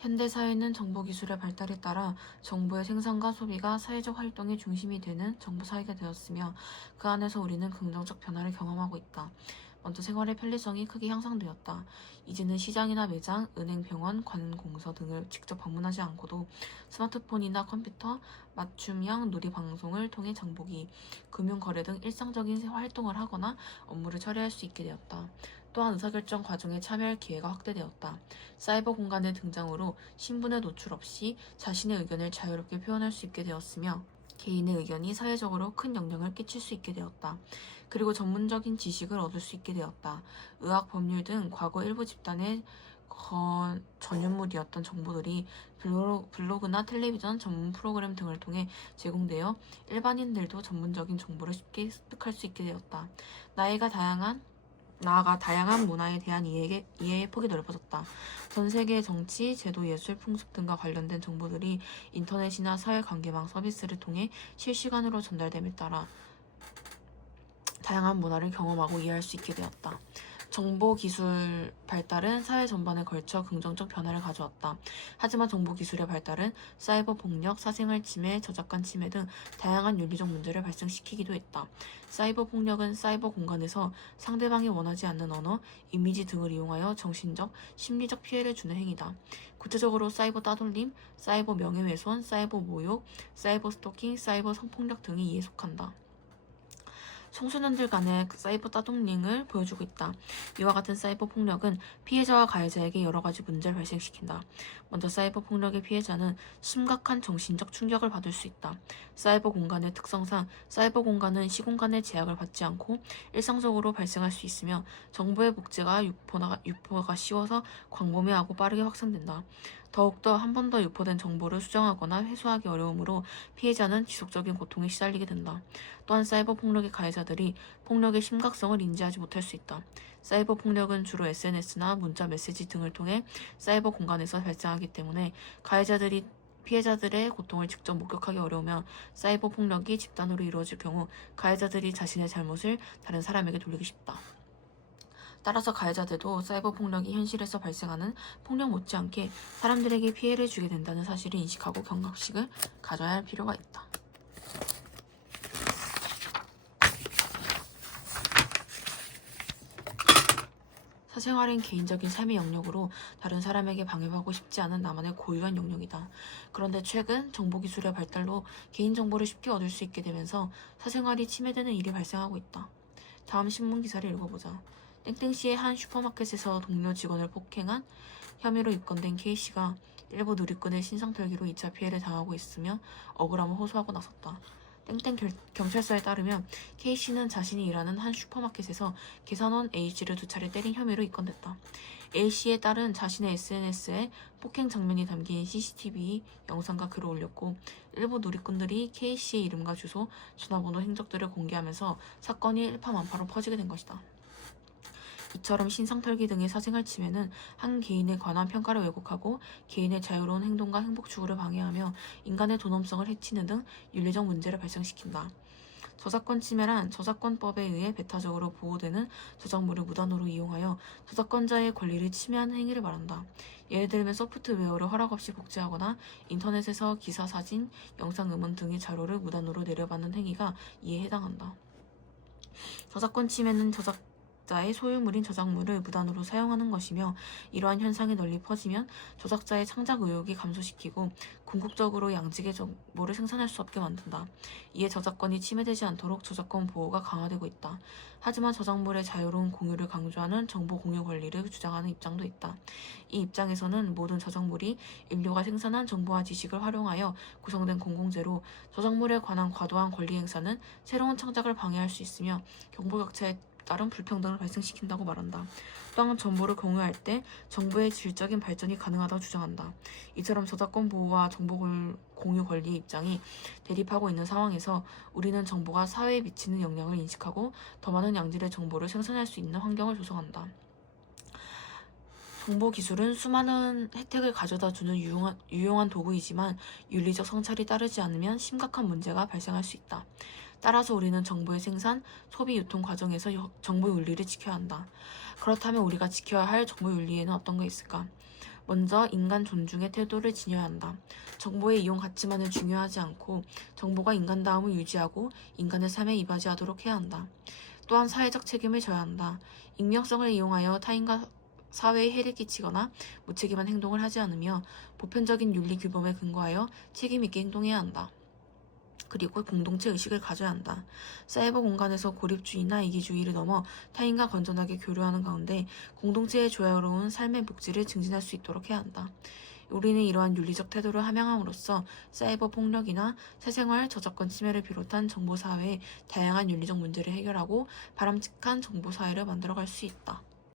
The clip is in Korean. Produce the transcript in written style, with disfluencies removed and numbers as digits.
현대사회는 정보기술의 발달에 따라 정보의 생산과 소비가 사회적 활동의 중심이 되는 정보사회가 되었으며 그 안에서 우리는 긍정적 변화를 경험하고 있다. 먼저 생활의 편리성이 크게 향상되었다. 이제는 시장이나 매장, 은행, 병원, 관공서 등을 직접 방문하지 않고도 스마트폰이나 컴퓨터, 맞춤형 놀이방송을 통해 정보기, 금융거래 등 일상적인 활동을 하거나 업무를 처리할 수 있게 되었다. 또한 의사결정 과정에 참여할 기회가 확대되었다. 사이버 공간의 등장으로 신분의 노출 없이 자신의 의견을 자유롭게 표현할 수 있게 되었으며 개인의 의견이 사회적으로 큰 영향을 끼칠 수 있게 되었다. 그리고 전문적인 지식을 얻을 수 있게 되었다. 의학, 법률 등 과거 일부 집단의 전유물이었던 정보들이 블로그나 텔레비전 전문 프로그램 등을 통해 제공되어 일반인들도 전문적인 정보를 쉽게 습득할 수 있게 되었다. 나아가 다양한 문화에 대한 이해의 폭이 넓어졌다. 전 세계의 정치, 제도, 예술, 풍습 등과 관련된 정보들이 인터넷이나 사회관계망 서비스를 통해 실시간으로 전달됨에 따라 다양한 문화를 경험하고 이해할 수 있게 되었다. 정보기술 발달은 사회 전반에 걸쳐 긍정적 변화를 가져왔다. 하지만 정보기술의 발달은 사이버 폭력, 사생활 침해, 저작권 침해 등 다양한 윤리적 문제를 발생시키기도 했다. 사이버 폭력은 사이버 공간에서 상대방이 원하지 않는 언어, 이미지 등을 이용하여 정신적, 심리적 피해를 주는 행위다. 구체적으로 사이버 따돌림, 사이버 명예훼손, 사이버 모욕, 사이버 스토킹, 사이버 성폭력 등이 이에 속한다. 청소년들 간의 사이버 따돌림을 보여주고 있다. 이와 같은 사이버 폭력은 피해자와 가해자에게 여러 가지 문제를 발생시킨다. 먼저 사이버 폭력의 피해자는 심각한 정신적 충격을 받을 수 있다. 사이버 공간의 특성상 사이버 공간은 시공간의 제약을 받지 않고 일상적으로 발생할 수 있으며 정보의 복제가 유포가 쉬워서 광범위하고 빠르게 확산된다. 더욱더 한 번 더 유포된 정보를 수정하거나 회수하기 어려우므로 피해자는 지속적인 고통에 시달리게 된다. 또한 사이버 폭력의 가해자들이 폭력의 심각성을 인지하지 못할 수 있다. 사이버 폭력은 주로 SNS나 문자 메시지 등을 통해 사이버 공간에서 발생하기 때문에 가해자들이 피해자들의 고통을 직접 목격하기 어려우며 사이버 폭력이 집단으로 이루어질 경우 가해자들이 자신의 잘못을 다른 사람에게 돌리기 쉽다. 따라서 가해자들도 사이버 폭력이 현실에서 발생하는 폭력 못지않게 사람들에게 피해를 주게 된다는 사실을 인식하고 경각심을 가져야 할 필요가 있다. 사생활은 개인적인 삶의 영역으로 다른 사람에게 방해하고 싶지 않은 나만의 고유한 영역이다. 그런데 최근 정보기술의 발달로 개인정보를 쉽게 얻을 수 있게 되면서 사생활이 침해되는 일이 발생하고 있다. 다음 신문 기사를 읽어보자. 땡땡시의 한 슈퍼마켓에서 동료 직원을 폭행한 혐의로 입건된 K씨가 일부 누리꾼의 신상털기로 2차 피해를 당하고 있으며 억울함을 호소하고 나섰다. 경찰서에 따르면 K씨는 자신이 일하는 한 슈퍼마켓에서 계산원 A씨를 2차례 때린 혐의로 입건됐다. A씨에 따른 자신의 SNS에 폭행 장면이 담긴 CCTV 영상과 글을 올렸고 일부 누리꾼들이 K씨의 이름과 주소, 전화번호 행적들을 공개하면서 사건이 일파만파로 퍼지게 된 것이다. 이처럼 신상털기 등의 사생활 침해는 한 개인에 관한 평가를 왜곡하고 개인의 자유로운 행동과 행복 추구를 방해하며 인간의 존엄성을 해치는 등 윤리적 문제를 발생시킨다. 저작권 침해란 저작권법에 의해 배타적으로 보호되는 저작물을 무단으로 이용하여 저작권자의 권리를 침해하는 행위를 말한다. 예를 들면 소프트웨어를 허락 없이 복제하거나 인터넷에서 기사, 사진, 영상, 음원 등의 자료를 무단으로 내려받는 행위가 이에 해당한다. 저작권 침해는 저작자의 소유물인 저작물을 무단으로 사용하는 것이며 이러한 현상이 널리 퍼지면 저작자의 창작 의욕이 감소시키고 궁극적으로 양질의 정보를 생산할 수 없게 만든다. 이에 저작권이 침해되지 않도록 저작권 보호가 강화되고 있다. 하지만 저작물의 자유로운 공유를 강조하는 정보 공유 권리를 주장하는 입장도 있다. 이 입장에서는 모든 저작물이 인류가 생산한 정보와 지식을 활용하여 구성된 공공재로 저작물에 관한 과도한 권리 행사는 새로운 창작을 방해할 수 있으며 정보격차에 따른 불평등을 발생시킨다고 말한다. 또한 정보를 공유할 때 정보의 질적인 발전이 가능하다고 주장한다. 이처럼 저작권 보호와 정보 공유 권리 입장이 대립하고 있는 상황에서 우리는 정보가 사회에 미치는 영향을 인식하고 더 많은 양질의 정보를 생산할 수 있는 환경을 조성한다. 정보기술은 수많은 혜택을 가져다주는 유용한 도구이지만 윤리적 성찰이 따르지 않으면 심각한 문제가 발생할 수 있다. 따라서 우리는 정보의 생산, 소비, 유통 과정에서 정보 윤리를 지켜야 한다. 그렇다면 우리가 지켜야 할 정보 윤리에는 어떤 게 있을까? 먼저 인간 존중의 태도를 지녀야 한다. 정보의 이용 가치만을 중요하지 않고 정보가 인간다움을 유지하고 인간의 삶에 이바지하도록 해야 한다. 또한 사회적 책임을 져야 한다. 익명성을 이용하여 타인과 사회에 해를 끼치거나 무책임한 행동을 하지 않으며 보편적인 윤리 규범에 근거하여 책임 있게 행동해야 한다. 그리고 공동체 의식을 가져야 한다. 사이버 공간에서 고립주의나 이기주의를 넘어 타인과 건전하게 교류하는 가운데 공동체의 조화로운 삶의 복지를 증진할 수 있도록 해야 한다. 우리는 이러한 윤리적 태도를 함양함으로써 사이버 폭력이나 사생활 저작권 침해를 비롯한 정보사회의 다양한 윤리적 문제를 해결하고 바람직한 정보사회를 만들어갈 수 있다.